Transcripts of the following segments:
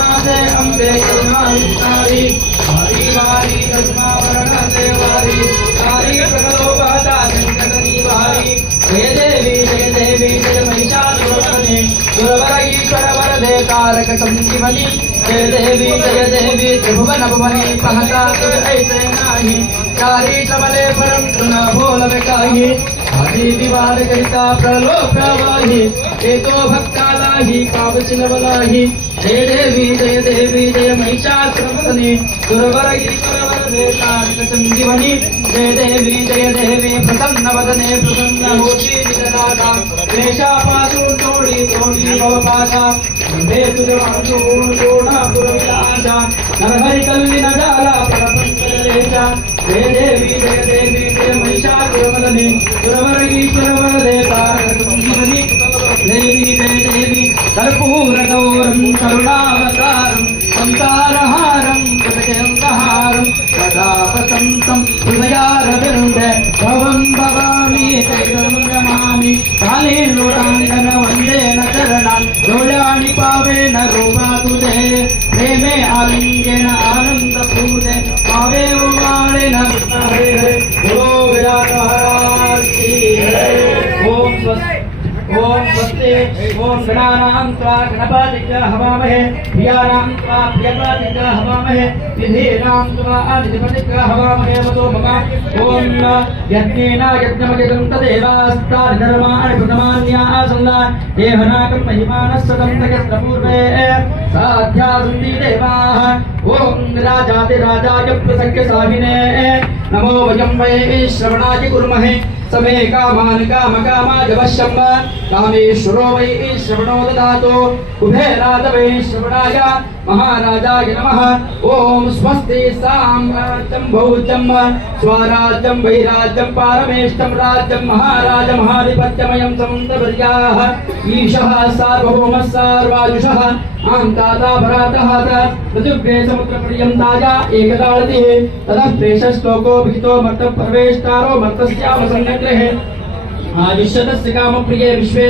करुणासे अम्बे करुणाविस्तारी वारी वारी करुणावरण देवारी। वारी प्रकलोपाता संकटनी वारी। जय देवी जय देवी, जय महिषासुरमर्दिनी सुरवर ईश्वर वरदे तारक संजीवनी जय देवी जय देवी त्रिभुवन भुवनी सहसा ऐसे नाही। चारी चमले परम तृण भोल काही। आदि विवाद करिता प्रलोक प्रवाही, एतो भक्तालाही पावचिन बलाही। जय देवी जय देवी, जय तारक संजीवनी जय देवी जय देवी, प्रसन्न वदने, प्रसन्न होती निजदाता क्लेशापासून तोडी तोडी भवपाशा वंदे तुझ वाचून దేశ జయ దేవి జయ దేవి జయ మహిషాసురమలని సురవరగీశ్వరవర దేవారకుంజీవని దేవి జయ దేవి కర్పూర గౌరం కరుణావతారం సంసారహారం కృతయంతహారం సదా स्वस्ति ओम गणानां त्वा हवामहे। प्रियाणां त्वा हवामहे। ేనాంతమానిపతిగ్రహవామహేమతో మమ ఓం యజ్ఞేన యజ్ఞమయగం తదేవాస్తాధర్మాణి ప్రథమాన్యాసందాన్ దేహనాకం మహిమానస్సదంతయస్త పూర్వే సాధ్యాసంతి దేవాః ఓం రాజాతి రాజాయ ప్రసక్య సాహినే నమో వయం వై శ్రవణాయ కుర్మహే సమే కామాన్ కామ కామాయ వశ్యం కామేశ్వరో వై శ్రవణో దదాతో ఉభే రాత వై శ్రవణాయ महाराजाय नमः। ॐ स्वस्ति साम्राज्यं भौज्यं स्वराज्यं, वैराज्यं पारमेष्टं राज्यं, महाराज महाधिपत्यमयं समन्तवर्याः ईशः सार्वभौमः, सर्वायुषः आं ताता भरातः पृथिव्ये समुद्रपर्यन्ताय एकदाळतिः। ततः प्रेषश्लोको विहितो मर्तप्रवेष्टारो मर्तस्यावसन्नग्रहे आदिश्यतस्य कामप्रिये विश्वे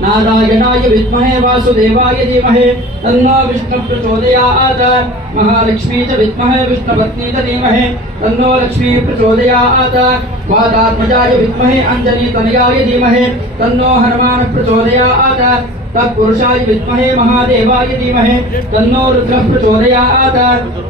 नारायणाय वासुदेवाय धीमहि। तन्नो विष्णुः प्रचोदयात्, महालक्ष्मी च विद्महे विष्णुपत्नी च धीमहि। तन्नो लक्ष्मी प्रचोदयात् वादात्मजाय विद्महे तनयाय धीमहे तन्नो हनुमान प्रचोदयात् तत्पुरुषाय विद्महे महादेवाय धीमहे, तन्नो रुद्रः प्रचोदयात्।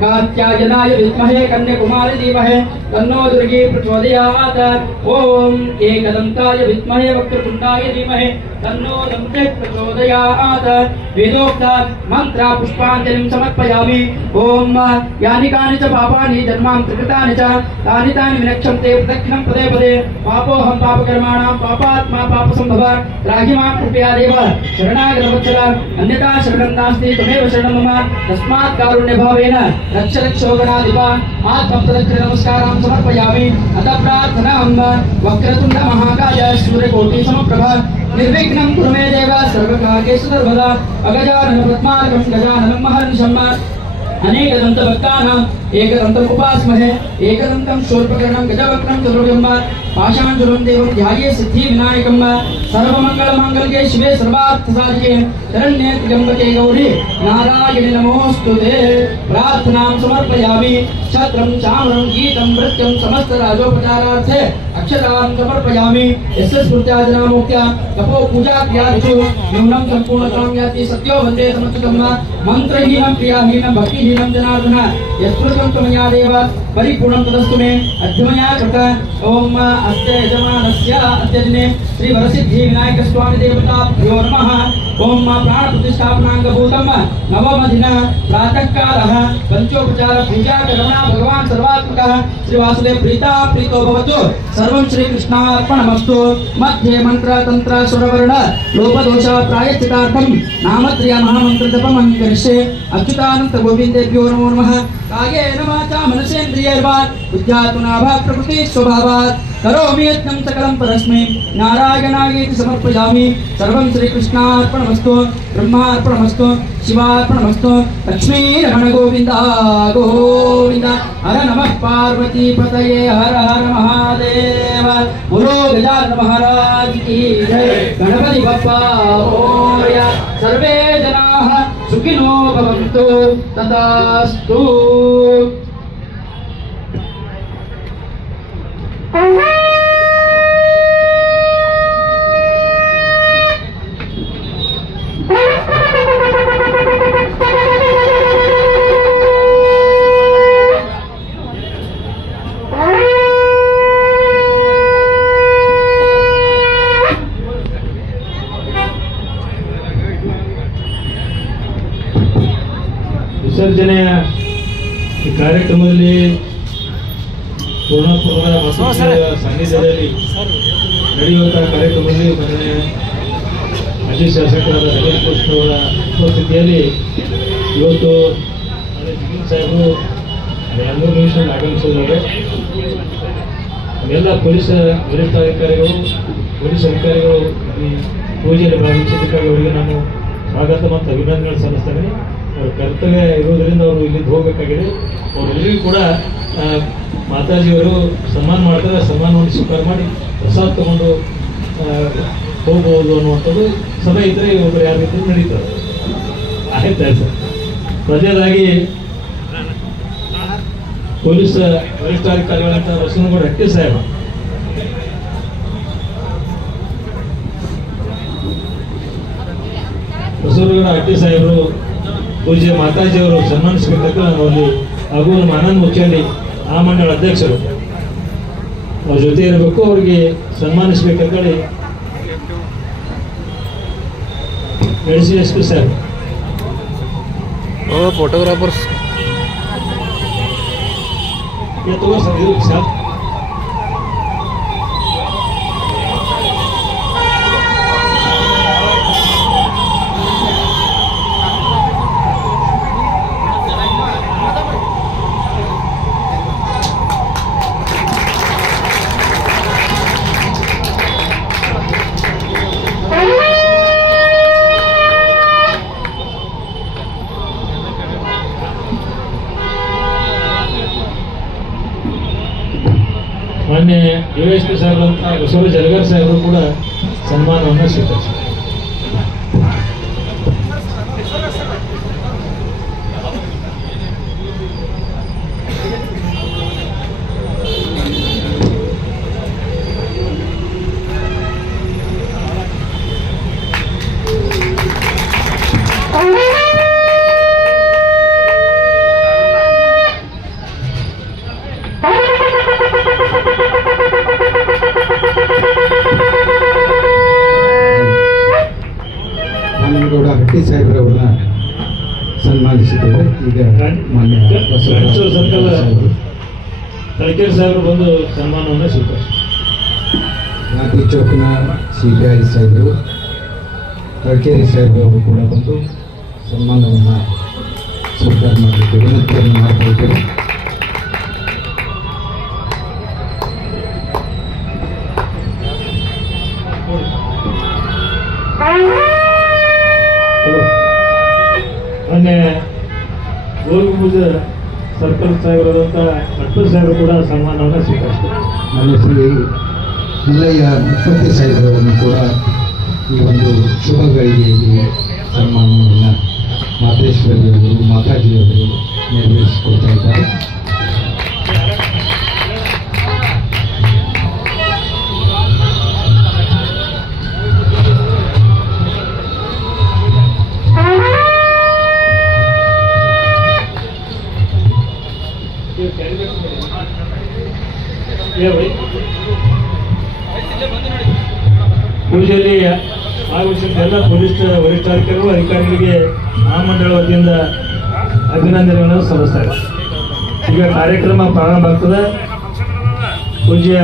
कात्यायनाय विद्महे कन्याकुमारी धीमहि, तन्नो दुर्गे प्रचोदयात्। ॐ एकदन्ताय विद्महे वक्रतुण्डाय धीमहे, तन्नो दन्ते प्रचोदयात्। वेदोक्त मन्त्रा पुष्पाञ्जलिं समर्पयामि। ॐ यानि कानि च पापानि जन्मान्तर्कृतानि च, तानि तानि विनक्षन्ते प्रदक्षिणं पदे पदे। पापोऽहं पापकर्माणां, पापात्मा पापसम्भव। राहि माँ कृपया देव। शरणागतवत्सल अन्यथा शरणं नास्ति त्वमेव शरणं मम। तस्मात् कारुण्यभावेन रक्ष रक्षोगणाधिप आत्मप्रदक्षिण नमस्कारां समर्पयामि। अतः प्रार्थनां वक्रतुण्ड महाकाय सूर्यकोटि समप्रभ निर्विघ्नं कुरु मे देव सर्वकार्येषु सर्वदा अगजानन पद्मार्गं गजाननं महर्निशम् अनेकदन्तभक्तानाम् एकदन्तम् उपास्महे एकदन्तं शूर्पकर्णं गजवक्त्रं चतुर्भ्यं पाषाणचुरं देवं ध्याये सिद्धिविनायकं सर्वमङ्गलमाङ्गल्ये शिवे सर्वार्थसाधिके, शरण्ये त्र्यम्बके गौरी, नारायणि नमोऽस्तु ते। प्रार्थनां समर्पयामि। छत्रं चामरं गीतं, नृत्यं समस्तराजोपचारार्थे अक्षतां समर्पयामि यस्य स्मृत्या जनामोक्त्या तपो पूजा क्रियादिषु न्यूनं सम्पूर्णतां याति सत्यो वंदे समच्युतं मन्त्रहीनं क्रियाहीनं, भक्तिहीनं जनार्दन। यस्मृतं त्वमया देव, परिपूर्णं तदस्तु मे। अध्यमया कृत। ॐ अस्य यजमानस्य अद्यदिने श्रीवरसिद्धिविनायकस्वामी देवताभ्यो नमः ॐ प्राणप्रतिष्ठापनाङ्गभूतं नवमदिन प्रातःकालः पञ्चोपचार पूजा कर्मणा भगवान् सर्वात्मकः श्रीवासुदेव प्रीता प्रीतो भवतु सर्वं श्रीकृष्णार्पणमस्तु। मध्ये मन्त्र तन्त्र स्वरवर्ण लोपदोष प्रायश्चितार्थं नामत्रय महामन्त्रजपमहं करिष्ये अच्युतानन्त गोविन्देभ्यो नमो नमः। कायेन वाचा मनसेन्द्रियैर्वा बुद्ध्यात्मना वा प्रकृति स्वभावात्। करोमि यत्नं सकलं परस्मै। नारायणागेति समर्पयामि। सर्वं श्रीकृष्णार्पणमस्तु। ब्रह्मार्पणमस्तु। शिवार्पणमस्तु। लक्ष्मीरमण गोविन्द हर नमः पार्वतीपतये हर हर महादेव। बोलो गजानन महाराज की जय। गणपति बप्पा सर्वे जनाः सुखिनो भवन्तु। तथास्तु ವಿಸರ್ಜನೆಯ ಈ ಕಾರ್ಯಕ್ರಮದಲ್ಲಿ ಪೂರ್ಣಪುರದ ಮಸೂದೆಯ ಸಾನ್ನಿಧ್ಯದಲ್ಲಿ ನಡೆಯುವಂತಹ ಕಾರ್ಯಕ್ರಮದಲ್ಲಿ ಮೊನ್ನೆ ಮಾಜಿ ಶಾಸಕರಾದ ರಮೇಶ್ ಕೃಷ್ಣ ಅವರ ಉಪಸ್ಥಿತಿಯಲ್ಲಿ ಇವತ್ತು ಸಾಹೇಬರು ನಿಮಿಷದಲ್ಲಿ ಆಗಮಿಸಿದ್ದಾರೆ. ಎಲ್ಲ ಪೊಲೀಸ್ ವರಿಷ್ಠಾಧಿಕಾರಿಗಳು ಪೊಲೀಸ್ ಅಧಿಕಾರಿಗಳು ಈ ಪೂಜೆಯಲ್ಲಿ ಭಾಗವಹಿಸಿದ್ದಕ್ಕಾಗಿ ಅವರಿಗೆ ನಾನು ಸ್ವಾಗತ ಮತ್ತು ಅಭಿನಂದನೆ ಸಲ್ಲಿಸ್ತೇನೆ. ಕರ್ತವ್ಯ ಇರೋದರಿಂದ ಅವರು ಇಲ್ಲಿಂದ ಹೋಗಬೇಕಾಗಿದೆ. ಅವರೆಲ್ಲರಿಗೂ ಕೂಡ ಮಾತಾಜಿಯವರು ಸನ್ಮಾನ ಮಾಡ್ತಾರೆ ಸನ್ಮಾನವನ್ನು ಸ್ವೀಕಾರ ಮಾಡಿ ಪ್ರಸಾದ ತಗೊಂಡು ಹೋಗ್ಬೋದು ಅನ್ನುವಂಥದ್ದು ಸಭೆ ಇದ್ದರೆ ಒಬ್ಬರು ಯಾರು ಇದ್ದರೂ ನಡೀತಾರೆ ಆಯ್ತು ಸರ್ ಪ್ರಜೆದಾಗಿ ಪೊಲೀಸ್ ವರಿಷ್ಠಾಧಿಕಾರಿಗಳಂತ ಬಸವನಗೌಡ ಹಟ್ಟಿ ಸಾಹೇಬ. ಬಸವನಗೌಡ ಹಟ್ಟಿ ಸಾಹೇಬರು ಪೂಜ್ಯ ಮಾತಾಜಿಯವರು ಸನ್ಮಾನಿಸಬೇಕಾದ್ರೆ ನಾನು ಅಲ್ಲಿ ಹಾಗೂ ನಮ್ಮ ಆನಂದ್ ಮುಖ್ಯಾಲಿ ಆ ಮಂಡಳ ಅಧ್ಯಕ್ಷರು. ಅವ್ರ ಜೊತೆ ಇರಬೇಕು ಅವ್ರಿಗೆ ಸನ್ಮಾನಿಸ್ಬೇಕಂತೇಳಿ ನಡೆಸಿ ಎಷ್ಟು ಸರ್? ಫೋಟೋಗ್ರಾಫರ್ಸ್ ತಗೋ ಸರ್ ಇರು ಸರ್. ಯೋಗೇಶ್ವರ್ ಸರ್ ಬಸವ ಜಲಗರ್ ಸಾಹೇಬರು ಕೂಡ ಸನ್ಮಾನವನ್ನು ಸ್ವೀಕರಿಸಿದರು. ಹಟ್ಟಿ ಸಾಹೇಬ್ರವ್ರನ್ನ ಸನ್ಮಾನಿಸಿದ್ದೇವೆ. ಈಗ ಮಾನ್ಯ ಸಾಹೇಬರು. ಬಂದು ಸನ್ಮಾನವನ್ನು ಗಾಂಧಿ ಚೌಕ್ನ ಸಿ ಬಿ ಐ ಸಾಹೇಬರು ತಳಕೇರಿ ಸಾಹೇಬ್ರವರು ಕೂಡ ಬಂದು ಸನ್ಮಾನವನ್ನು ಸ್ವೀಕಾರ ಮಾಡಲಿಕ್ಕೆ ವಿನಂತಿಯನ್ನು ಮಾಡಿಕೊಳ್ತೇವೆ ಮೊನ್ನೆ ಸರ್ಪಂಚ್ ಸರ್ಕಲ್ ಸಾಹೇಬರಾದಂಥ ಅಟ್ಟು ಸಾಹೇಬರು ಕೂಡ ಸನ್ಮಾನವನ್ನು ಸ್ವೀಕರಿಸಿದರು. ನನ್ನ ಶ್ರೀ ಜಿಲ್ಲೆಯ ಮುಪ್ಪತ್ತಿ ಸಾಹೇಬ್ರವರನ್ನು ಕೂಡ ಈ ಒಂದು ಶುಭ ಗಳಿಗೆಯಲ್ಲಿ ಸನ್ಮಾನವನ್ನು ಮಾತೇಶ್ವರಿಯವರು ಮಾತಾಜಿಯವರು ನೆರವೇರಿಸಿಕೊಳ್ತಾ ಇದ್ದಾರೆ. ಪೂಜೆಯಲ್ಲಿ ಆಗಮಿಸಿದ ಎಲ್ಲ ಪೊಲೀಸ್ ವರಿಷ್ಠಾಧಿಕಾರಿಗಳು, ಅಧಿಕಾರಿಗಳಿಗೆ ಆ ವತಿಯಿಂದ ಅಭಿನಂದನೆಗಳನ್ನು ಸಲ್ಲಿಸ್ತಾರೆ ಈಗ ಕಾರ್ಯಕ್ರಮ ಪ್ರಾರಂಭ ಆಗ್ತದೆ. ಪೂಜ್ಯ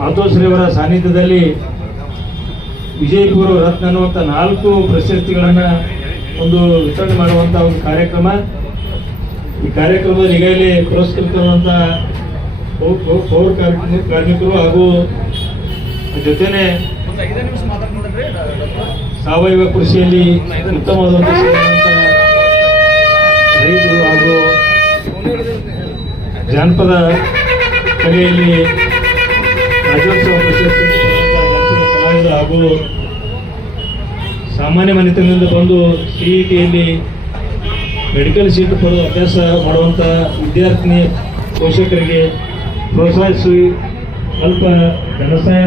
ಮಾತೋಶ್ರೀಯವರ ಸಾನ್ನಿಧ್ಯದಲ್ಲಿ ವಿಜಯಪುರ ರತ್ನ ಅನ್ನುವಂಥ ನಾಲ್ಕು ಪ್ರಶಸ್ತಿಗಳನ್ನು ಒಂದು ವಿತರಣೆ ಮಾಡುವಂಥ ಒಂದು ಕಾರ್ಯಕ್ರಮ. ಈ ಕಾರ್ಯಕ್ರಮದಲ್ಲಿ ಈಗಾಗಲೇ ಪುರಸ್ಕೃತವಾದಂಥ ಪೌರ ಕಾರ್ಮಿಕರು ಹಾಗೂ ಜೊತೆನೆ ಸಾವಯವ ಕೃಷಿಯಲ್ಲಿ ಉತ್ತಮವಾದಂಥ ರೈತರು ಹಾಗೂ ಜಾನಪದ ಕಲೆಯಲ್ಲಿ ರಾಜ್ಯೋತ್ಸವ ಪ್ರಶಸ್ತಿ ಕಲಾವಿದರು ಹಾಗೂ ಸಾಮಾನ್ಯ ಮನೆತನದಿಂದ ಬಂದು ಸಿ ಇ ಟಿಯಲ್ಲಿ ಮೆಡಿಕಲ್ ಸೀಟ್ ಪಡೆದು ಅಭ್ಯಾಸ ಮಾಡುವಂಥ ವಿದ್ಯಾರ್ಥಿನಿ ಪೋಷಕರಿಗೆ ಪ್ರೋತ್ಸಾಹಿಸಿ ಸ್ವಲ್ಪ ಧನಸಹಾಯದ